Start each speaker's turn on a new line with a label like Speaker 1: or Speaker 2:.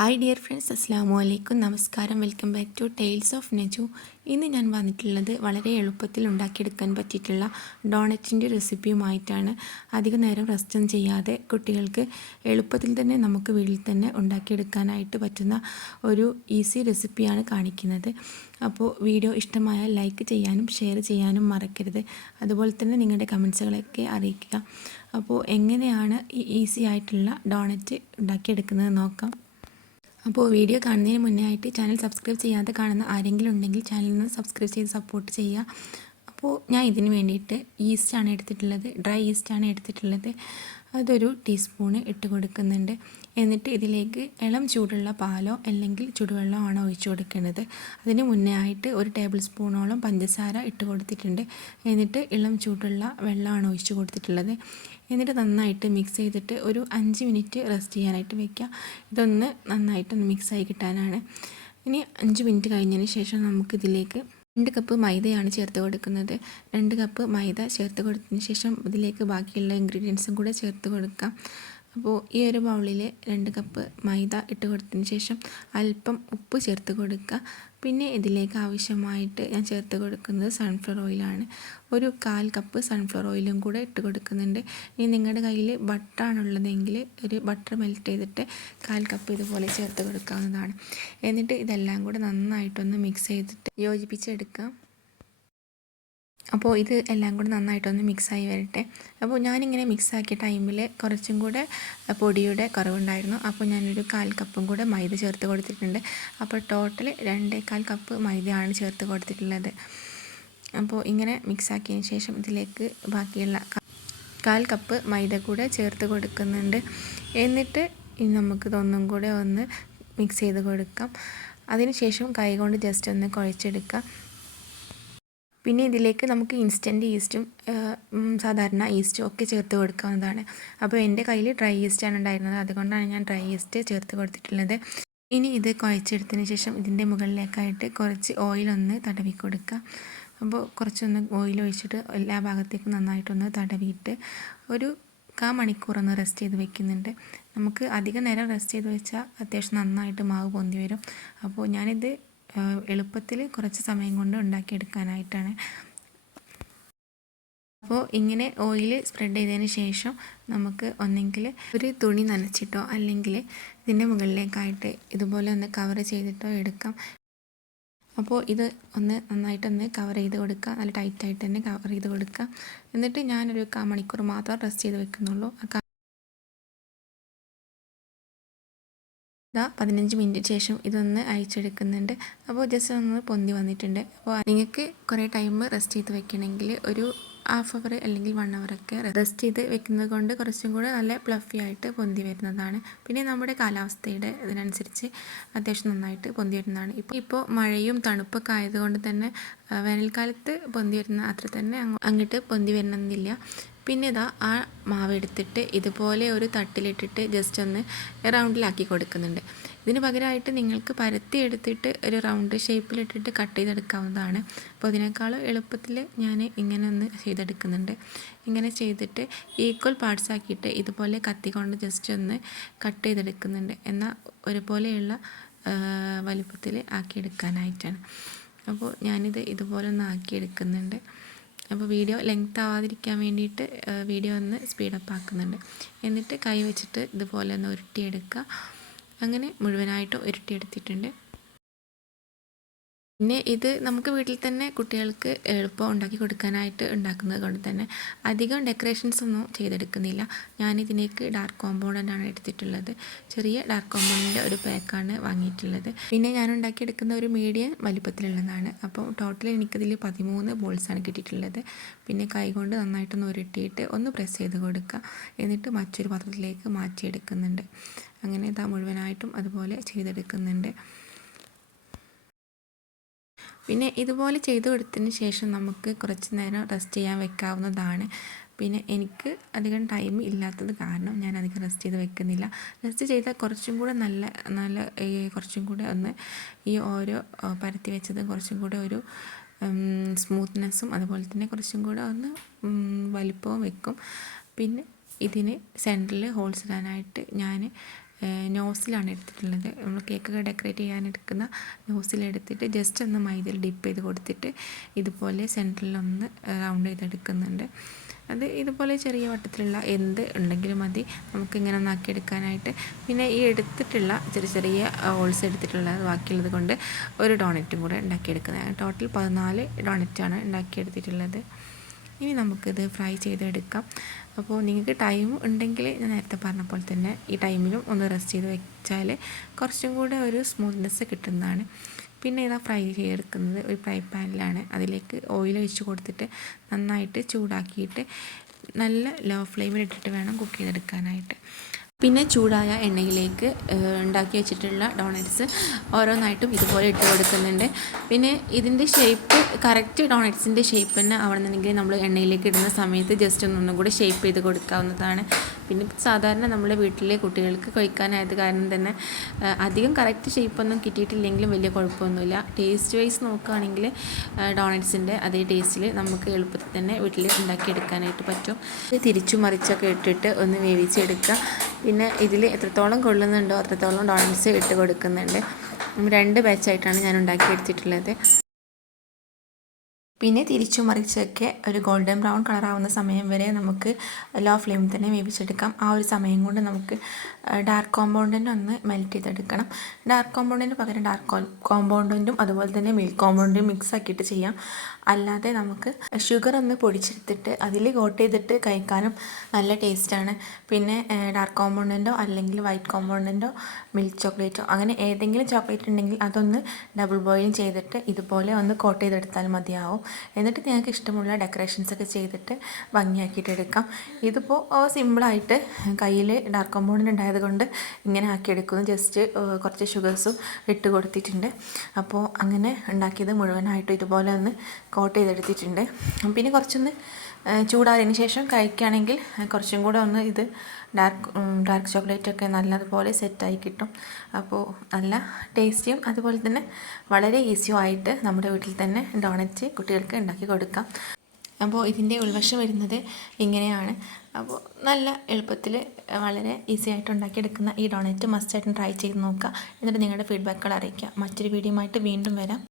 Speaker 1: Hi dear friends അസ്സാം വലൈക്കും നമസ്കാരം welcome back to tales of Neju ഇന്ന് ഞാൻ വന്നിട്ടുള്ളത് വളരെ എളുപ്പത്തിൽ ഉണ്ടാക്കിയെടുക്കാൻ പറ്റിയിട്ടുള്ള ഡോണറ്റിന്റെ റെസിപ്പിയുമായിട്ടാണ് അധിക നേരം റെസ്റ്റം ചെയ്യാതെ കുട്ടികൾക്ക് എളുപ്പത്തിൽ തന്നെ നമുക്ക് വീട്ടിൽ തന്നെ ഉണ്ടാക്കിയെടുക്കാനായിട്ട് പറ്റുന്ന ഒരു ഈസി റെസിപ്പിയാണ് കാണിക്കുന്നത്. അപ്പോൾ വീഡിയോ ഇഷ്ടമായാൽ ലൈക്ക് ചെയ്യാനും ഷെയർ ചെയ്യാനും മറക്കരുത്. അതുപോലെ തന്നെ നിങ്ങളുടെ കമൻസുകളൊക്കെ അറിയിക്കുക. അപ്പോൾ എങ്ങനെയാണ് ഈ ഈസി ആയിട്ടുള്ള ഡോണറ്റ് ഉണ്ടാക്കിയെടുക്കുന്നത് നോക്കാം. അപ്പോൾ വീഡിയോ കാണുന്നതിന് മുന്നേ ആയിട്ട് ചാനൽ സബ്സ്ക്രൈബ് ചെയ്യാതെ കാണുന്ന ആരെങ്കിലും ഉണ്ടെങ്കിൽ ചാനലിൽ സബ്സ്ക്രൈബ് ചെയ്ത് സപ്പോർട്ട് ചെയ്യുക. അപ്പോൾ ഞാൻ ഇതിന് വേണ്ടിയിട്ട് ഈസ്റ്റാണ് എടുത്തിട്ടുള്ളത്. ഡ്രൈ ഈസ്റ്റാണ് എടുത്തിട്ടുള്ളത്. അതൊരു ടീസ്പൂണ് ഇട്ട് കൊടുക്കുന്നുണ്ട്. എന്നിട്ട് ഇതിലേക്ക് ഇളം ചൂടുള്ള പാലോ അല്ലെങ്കിൽ ചൂടുവെള്ളമാണോ ഒഴിച്ചു കൊടുക്കേണ്ടത്. അതിന് മുന്നേ ആയിട്ട് ഒരു ടേബിൾ സ്പൂണോളം പഞ്ചസാര ഇട്ട് കൊടുത്തിട്ടുണ്ട്. എന്നിട്ട് ഇളം ചൂടുള്ള വെള്ളമാണ് ഒഴിച്ചു കൊടുത്തിട്ടുള്ളത്. എന്നിട്ട് നന്നായിട്ട് മിക്സ് ചെയ്തിട്ട് ഒരു അഞ്ച് മിനിറ്റ് റെസ്റ്റ് ചെയ്യാനായിട്ട് വെക്കുക. ഇതൊന്ന് നന്നായിട്ടൊന്ന് മിക്സായി കിട്ടാനാണ്. ഇനി അഞ്ച് മിനിറ്റ് കഴിഞ്ഞതിന് ശേഷം നമുക്കിതിലേക്ക് രണ്ട് കപ്പ് മൈദയാണ് ചേർത്ത് കൊടുക്കുന്നത്. രണ്ട് കപ്പ് മൈദ ചേർത്ത് കൊടുത്തതിന് ശേഷം ഇതിലേക്ക് ബാക്കിയുള്ള ഇൻഗ്രീഡിയൻസും കൂടെ ചേർത്ത് കൊടുക്കാം. അപ്പോൾ ഈ ഒരു ബൗളിൽ രണ്ട് കപ്പ് മൈദ ഇട്ട് കൊടുത്തതിന് ശേഷം അല്പം ഉപ്പ് ചേർത്ത് കൊടുക്കുക. പിന്നെ ഇതിലേക്ക് ആവശ്യമായിട്ട് ഞാൻ ചേർത്ത് കൊടുക്കുന്നത് സൺഫ്ലവർ ഓയിലാണ് ഒരു കാൽ കപ്പ് സൺഫ്ലവർ ഓയിലും കൂടെ ഇട്ട് കൊടുക്കുന്നുണ്ട്. ഇനി നിങ്ങളുടെ കയ്യിൽ ബട്ടറാണുള്ളതെങ്കിൽ ഒരു ബട്ടർ മെൽറ്റ് ചെയ്തിട്ട് കാൽ കപ്പ് ഇതുപോലെ ചേർത്ത് കൊടുക്കാവുന്നതാണ്. എന്നിട്ട് ഇതെല്ലാം കൂടെ നന്നായിട്ടൊന്ന് മിക്സ് ചെയ്തിട്ട് യോജിപ്പിച്ചെടുക്കാം. അപ്പോൾ ഇത് എല്ലാം കൂടി നന്നായിട്ടൊന്ന് മിക്സായി വരട്ടെ. അപ്പോൾ ഞാനിങ്ങനെ മിക്സാക്കിയ ടൈമിൽ കുറച്ചും കൂടെ പൊടിയുടെ കുറവുണ്ടായിരുന്നു. അപ്പോൾ ഞാനൊരു കാൽ കപ്പും കൂടെ മൈദ ചേർത്ത് കൊടുത്തിട്ടുണ്ട്. അപ്പോൾ ടോട്ടൽ രണ്ടേകാൽ കപ്പ് മൈദയാണ് ചേർത്ത് കൊടുത്തിട്ടുള്ളത്. അപ്പോൾ ഇങ്ങനെ മിക്സാക്കിയതിന് ശേഷം ഇതിലേക്ക് ബാക്കിയുള്ള കാൽ കപ്പ് മൈദ കൂടെ ചേർത്ത് കൊടുക്കുന്നുണ്ട്. എന്നിട്ട് നമുക്ക് ഇതൊന്നും കൂടെ ഒന്ന് മിക്സ് ചെയ്ത് കൊടുക്കാം. അതിനുശേഷം കൈ കൊണ്ട് ജസ്റ്റ് ഒന്ന് കുഴച്ചെടുക്കാം. പിന്നെ ഇതിലേക്ക് നമുക്ക് ഇൻസ്റ്റന്റ് ഈസ്റ്റും സാധാരണ ഈസ്റ്റും ഒക്കെ ചേർത്ത് കൊടുക്കാവുന്നതാണ്. അപ്പോൾ എന്റെ കയ്യിൽ ഡ്രൈ ഈസ്റ്റാണ് ഉണ്ടായിരുന്നത്. അതുകൊണ്ടാണ് ഞാൻ ഡ്രൈ ഈസ്റ്റ് ചേർത്ത് കൊടുത്തിട്ടുള്ളത്. ഇനി ഇത് കുഴച്ചെടുത്തതിന് ശേഷം ഇതിന്റെ മുകളിലേക്കായിട്ട് കുറച്ച് ഓയിലൊന്ന് തടവി കൊടുക്കുക. അപ്പോൾ കുറച്ചൊന്ന് ഓയിൽ ഒഴിച്ചിട്ട് എല്ലാ ഭാഗത്തേക്കും നന്നായിട്ടൊന്ന് തടവിയിട്ട് ഒരു കാ മണിക്കൂറൊന്ന് റെസ്റ്റ് ചെയ്ത് വെക്കുന്നുണ്ട്. നമുക്ക് അധിക നേരം റെസ്റ്റ് ചെയ്ത് വെച്ചാൽ അത്യാവശ്യം നന്നായിട്ട് മാവ് പൊന്തി വരും. അപ്പോൾ ഞാനിത് എളുപ്പത്തിൽ കുറച്ച് സമയം കൊണ്ട് ഉണ്ടാക്കിയെടുക്കാനായിട്ടാണ്. അപ്പോൾ ഇങ്ങനെ ഓയിൽ സ്പ്രെഡ് ചെയ്തതിന് ശേഷം നമുക്ക് ഒന്നെങ്കിൽ ഒരു തുണി നനച്ചിട്ടോ അല്ലെങ്കിൽ ഇതിന്റെ മുകളിലേക്കായിട്ട് ഇതുപോലെ ഒന്ന് കവർ ചെയ്തിട്ടോ എടുക്കാം. അപ്പോൾ ഇത് ഒന്ന് നന്നായിട്ടൊന്ന് കവർ ചെയ്ത് കൊടുക്കുക. നല്ല ടൈറ്റായിട്ട് തന്നെ കവർ ചെയ്ത് കൊടുക്കുക. എന്നിട്ട് ഞാനൊരു കാ മണിക്കൂർ മാത്രം റെസ്റ്റ് ചെയ്ത് വെക്കുന്നുള്ളൂ. ഇതാ പതിനഞ്ച് മിനിറ്റ് ശേഷം ഇതൊന്ന് അയച്ചെടുക്കുന്നുണ്ട് അപ്പോൾ ജസ്റ്റ് ഒന്ന് പൊന്തി വന്നിട്ടുണ്ട്. അപ്പോൾ നിങ്ങൾക്ക് കുറേ ടൈം റെസ്റ്റ് ചെയ്ത് വെക്കണമെങ്കിൽ ഒരു ഹാഫ് അവർ അല്ലെങ്കിൽ വൺ അവറൊക്കെ റെസ്റ്റ് ചെയ്ത് വെക്കുന്നത് കൊണ്ട് കുറച്ചും കൂടെ നല്ല പ്ലഫി ആയിട്ട് പൊന്തി വരുന്നതാണ്. പിന്നെ നമ്മുടെ കാലാവസ്ഥയുടെ ഇതിനനുസരിച്ച് അത്യാവശ്യം നന്നായിട്ട് പൊന്തി വരുന്നതാണ്. ഇപ്പോൾ ഇപ്പോൾ മഴയും തണുപ്പൊക്കെ ആയതുകൊണ്ട് തന്നെ വേനൽക്കാലത്ത് പൊന്തി വരുന്ന അത്ര തന്നെ അങ്ങോട്ട് പൊന്തി വരണമെന്നില്ല. പിന്നെ ഇതാ ആ മാവ് എടുത്തിട്ട് ഇതുപോലെ ഒരു തട്ടിലിട്ടിട്ട് ജസ്റ്റ് ഒന്ന് റൗണ്ടിലാക്കി കൊടുക്കുന്നുണ്ട്. ഇതിന് പകരമായിട്ട് നിങ്ങൾക്ക് പരത്തി എടുത്തിട്ട് ഒരു റൗണ്ട് ഷേപ്പിലിട്ടിട്ട് കട്ട് ചെയ്തെടുക്കാവുന്നതാണ്. അപ്പോൾ അതിനേക്കാൾ എളുപ്പത്തിൽ ഞാൻ ഇങ്ങനെ ഒന്ന് ചെയ്തെടുക്കുന്നുണ്ട്. ഇങ്ങനെ ചെയ്തിട്ട് ഈക്വൽ പാർട്സ് ആക്കിയിട്ട് ഇതുപോലെ കത്തിക്കൊണ്ട് ജസ്റ്റ് ഒന്ന് കട്ട് ചെയ്തെടുക്കുന്നുണ്ട്. എന്നാൽ ഒരുപോലെയുള്ള വലുപ്പത്തിൽ ആക്കിയെടുക്കാനായിട്ടാണ്. അപ്പോൾ ഞാനിത് ഇതുപോലെ ഒന്ന് ആക്കിയെടുക്കുന്നുണ്ട്. അപ്പോൾ വീഡിയോ ലെങ്ത് ആവാതിരിക്കാൻ വേണ്ടിയിട്ട് വീഡിയോ ഒന്ന് സ്പീഡപ്പ് ആക്കുന്നുണ്ട്. എന്നിട്ട് കൈ വെച്ചിട്ട് ഇതുപോലെ ഒന്ന് ഉരുട്ടിയെടുക്കുക. അങ്ങനെ മുഴുവനായിട്ട് ഉരുട്ടിയെടുത്തിട്ടുണ്ട്. പിന്നെ ഇത് നമുക്ക് വീട്ടിൽ തന്നെ കുട്ടികൾക്ക് എളുപ്പം ഉണ്ടാക്കി കൊടുക്കാനായിട്ട് ഉണ്ടാക്കുന്നത് കൊണ്ട് തന്നെ അധികം ഡെക്കറേഷൻസ് ഒന്നും ചെയ്തെടുക്കുന്നില്ല. ഞാനിതിലേക്ക് ഡാർക്ക് കോമ്പൗണ്ട് ആണ് എടുത്തിട്ടുള്ളത്. ചെറിയ ഡാർക്ക് കോമ്പൗണ്ടിന്റെ ഒരു പാക്കാണ് വാങ്ങിയിട്ടുള്ളത്. പിന്നെ ഞാൻ ഉണ്ടാക്കിയെടുക്കുന്ന ഒരു മീഡിയം വലിപ്പത്തിലുള്ളതാണ്. അപ്പോൾ ടോട്ടൽ എനിക്കതിൽ പതിമൂന്ന് ബോൾസാണ് കിട്ടിയിട്ടുള്ളത്. പിന്നെ കൈകൊണ്ട് നന്നായിട്ടൊന്ന് ഉരുട്ടിയിട്ട് ഒന്ന് പ്രസ് ചെയ്ത് കൊടുക്കുക. എന്നിട്ട് മറ്റൊരു പാത്രത്തിലേക്ക് മാറ്റിയെടുക്കുന്നുണ്ട്. അങ്ങനെ ഇതാ മുഴുവനായിട്ടും അതുപോലെ ചെയ്തെടുക്കുന്നുണ്ട്. പിന്നെ ഇതുപോലെ ചെയ്തു കൊടുത്തതിന് ശേഷം നമുക്ക് കുറച്ച് നേരം റെസ്റ്റ് ചെയ്യാൻ വെക്കാവുന്നതാണ്. പിന്നെ എനിക്ക് അധികം ടൈം ഇല്ലാത്തത് കാരണം ഞാൻ അധികം റെസ്റ്റ് ചെയ്ത് വെക്കുന്നില്ല. റെസ്റ്റ് ചെയ്താൽ കുറച്ചും കൂടെ നല്ല നല്ല കുറച്ചും കൂടെ ഒന്ന് ഈ ഓരോ പരത്തി വെച്ചത് കുറച്ചും കൂടെ ഒരു സ്മൂത്ത്നെസ്സും അതുപോലെ തന്നെ കുറച്ചും കൂടെ ഒന്ന് വലിപ്പവും വെക്കും. പിന്നെ ഇതിന് സെന്ററിൽ ഹോൾസ് ഇടാനായിട്ട് ഞാൻ നോസിലാണ് എടുത്തിട്ടുള്ളത്. നമ്മൾ കേക്കൊക്കെ ഡെക്കറേറ്റ് ചെയ്യാൻ എടുക്കുന്ന നോസിലെടുത്തിട്ട് ജസ്റ്റ് ഒന്ന് മൈദയിൽ ഡിപ്പ് ചെയ്ത് കൊടുത്തിട്ട് ഇതുപോലെ സെന്ററിലൊന്ന് റൗണ്ട് ചെയ്തെടുക്കുന്നുണ്ട്. അത് ഇതുപോലെ ചെറിയ വട്ടത്തിലുള്ള എന്ത് ഉണ്ടെങ്കിലും മതി. നമുക്ക് ഇങ്ങനെ ഒന്നാക്കിയെടുക്കാനായിട്ട്. പിന്നെ ഈ എടുത്തിട്ടുള്ള ചെറിയ ചെറിയ ഹോൾസ് എടുത്തിട്ടുള്ള ബാക്കിയുള്ളത് കൊണ്ട് ഒരു ഡോണറ്റും കൂടെ ഉണ്ടാക്കിയെടുക്കുന്നത് ടോട്ടൽ പതിനാല് ഡോണറ്റാണ് ഉണ്ടാക്കിയെടുത്തിട്ടുള്ളത്. ഇനി നമുക്കിത് ഫ്രൈ ചെയ്തെടുക്കാം. അപ്പോൾ നിങ്ങൾക്ക് ടൈം ഉണ്ടെങ്കിൽ ഞാൻ നേരത്തെ പറഞ്ഞ പോലെ തന്നെ ഈ ടൈമിലും ഒന്ന് റെസ്റ്റ് ചെയ്ത് വെച്ചാൽ കുറച്ചും കൂടെ ഒരു സ്മൂത്ത്നെസ് കിട്ടുന്നതാണ്. പിന്നെ ഇതാ ഫ്രൈ ചെയ്തെടുക്കുന്നത് ഒരു ഫ്രൈ പാനിലാണ്. അതിലേക്ക് ഓയിൽ ഒഴിച്ച് കൊടുത്തിട്ട് നന്നായിട്ട് ചൂടാക്കിയിട്ട് നല്ല ലോ ഫ്ലെയിമിൽ ഇട്ടിട്ട് വേണം കുക്ക് ചെയ്തെടുക്കാനായിട്ട്. പിന്നെ ചൂടായ എണ്ണയിലേക്ക് ഉണ്ടാക്കി വെച്ചിട്ടുള്ള ഡോണറ്റ്സ് ഓരോന്നായിട്ടും ഇതുപോലെ ഇട്ട് കൊടുക്കുന്നുണ്ട്. പിന്നെ ഇതിന്റെ ഷേപ്പ് കറക്റ്റ് ഡോണറ്റ്സിന്റെ ഷേപ്പ് തന്നെ ആവണമെന്നുണ്ടെങ്കിൽ നമ്മൾ എണ്ണയിലേക്ക് ഇടുന്ന സമയത്ത് ജസ്റ്റ് ഒന്നും കൂടി ഷേപ്പ് ചെയ്ത് കൊടുക്കാവുന്നതാണ്. പിന്നെ സാധാരണ നമ്മുടെ വീട്ടിലെ കുട്ടികൾക്ക് കഴിക്കാനായത് കാരണം തന്നെ അധികം കറക്റ്റ് ഷേപ്പൊന്നും കിട്ടിയിട്ടില്ലെങ്കിലും വലിയ കുഴപ്പമൊന്നുമില്ല. ടേസ്റ്റ് വൈസ് നോക്കുകയാണെങ്കിൽ ഡോണറ്റ്സിന്റെ അതേ ടേസ്റ്റിൽ നമുക്ക് എളുപ്പത്തിൽ തന്നെ വീട്ടിൽ ഉണ്ടാക്കിയെടുക്കാനായിട്ട് പറ്റും. തിരിച്ചു മറിച്ചൊക്കെ ഇട്ടിട്ട് ഒന്ന് വേവിച്ചെടുക്കുക. പിന്നെ ഇതിൽ എത്രത്തോളം കൊള്ളുന്നുണ്ടോ അത്രത്തോളം ഡോണറ്റ്സ് ഇട്ട് കൊടുക്കുന്നുണ്ട്. രണ്ട് ബാച്ചായിട്ടാണ് ഞാൻ ഉണ്ടാക്കിയെടുത്തിട്ടുള്ളത്. പിന്നെ തിരിച്ചു മറിച്ചൊക്കെ ഒരു ഗോൾഡൻ ബ്രൗൺ കളറാവുന്ന സമയം വരെ നമുക്ക് ലോ ഫ്ലെയിമിൽ തന്നെ വേവിച്ചെടുക്കാം. ആ ഒരു സമയം കൊണ്ട് നമുക്ക് ഡാർക്ക് കോമ്പൗണ്ടിന്റെ ഒന്ന് മെൽറ്റ് ചെയ്തെടുക്കണം. ഡാർക്ക് കോമ്പൗണ്ടിന് പകരം ഡാർക്ക് കോമ്പൗണ്ടിന്റും അതുപോലെ തന്നെ മിൽക്ക് കോമ്പൗണ്ടും മിക്സ് ആക്കിയിട്ട് ചെയ്യാം. അല്ലാതെ നമുക്ക് ഷുഗർ ഒന്ന് പൊടിച്ചെടുത്തിട്ട് അതിൽ കോട്ട് ചെയ്തിട്ട് കഴിക്കാനും നല്ല ടേസ്റ്റാണ് പിന്നെ ഡാർക്ക് കോമ്പൗണ്ടിന്റോ അല്ലെങ്കിൽ വൈറ്റ് കോമ്പൗണ്ടിന്റോ മിൽക്ക് ചോക്ലേറ്റോ അങ്ങനെ ഏതെങ്കിലും ചോക്ലേറ്റ് ഉണ്ടെങ്കിൽ അതൊന്ന് ഡബിൾ ബോയിൽ ചെയ്തിട്ട് ഇതുപോലെ ഒന്ന് കോട്ട് ചെയ്തെടുത്താൽ മതിയാവും. എന്നിട്ട് നിങ്ങൾക്ക് ഇഷ്ടമുള്ള ഡെക്കറേഷൻസ് ഒക്കെ ചെയ്തിട്ട് ഭംഗിയാക്കിയിട്ട് എടുക്കാം. ഇതിപ്പോൾ സിമ്പിളായിട്ട് കയ്യിൽ ഡാർക്ക് കോമ്പൗണ്ട് ഉണ്ടായത് കൊണ്ട് ഇങ്ങനെ ആക്കിയെടുക്കുന്നു. ജസ്റ്റ് കുറച്ച് ഷുഗേഴ്സും ഇട്ട് കൊടുത്തിട്ടുണ്ട്. അപ്പോൾ അങ്ങനെ ഉണ്ടാക്കിയത് മുഴുവനായിട്ടും ഇതുപോലെ ഒന്ന് കോട്ട് ചെയ്തെടുത്തിട്ടുണ്ട്. പിന്നെ കുറച്ചൊന്ന് ചൂടായതിന് ശേഷം കഴിക്കുകയാണെങ്കിൽ കുറച്ചും കൂടെ ഒന്ന് ഇത് ഡാർക്ക് ഡാർക്ക് ചോക്ലേറ്റ് ഒക്കെ നല്ലതുപോലെ സെറ്റായി കിട്ടും. അപ്പോൾ നല്ല ടേസ്റ്റിയും അതുപോലെ തന്നെ വളരെ ഈസിയും ആയിട്ട് നമ്മുടെ വീട്ടിൽ തന്നെ ഡോണറ്റ് കുട്ടികൾക്ക് ഉണ്ടാക്കി കൊടുക്കാം. അപ്പോൾ ഇതിന്റെ ഉൾവശം വരുന്നത് ഇങ്ങനെയാണ്. അപ്പോൾ നല്ല എളുപ്പത്തിൽ വളരെ ഈസി ആയിട്ട് ഉണ്ടാക്കിയെടുക്കുന്ന ഈ ഡോണറ്റ് മസ്റ്റായിട്ടും ട്രൈ ചെയ്ത് നോക്കുക. എന്നിട്ട് നിങ്ങളുടെ ഫീഡ്ബാക്കുകൾ അറിയിക്കുക. മറ്റൊരു വീഡിയോ വീണ്ടും വരാം.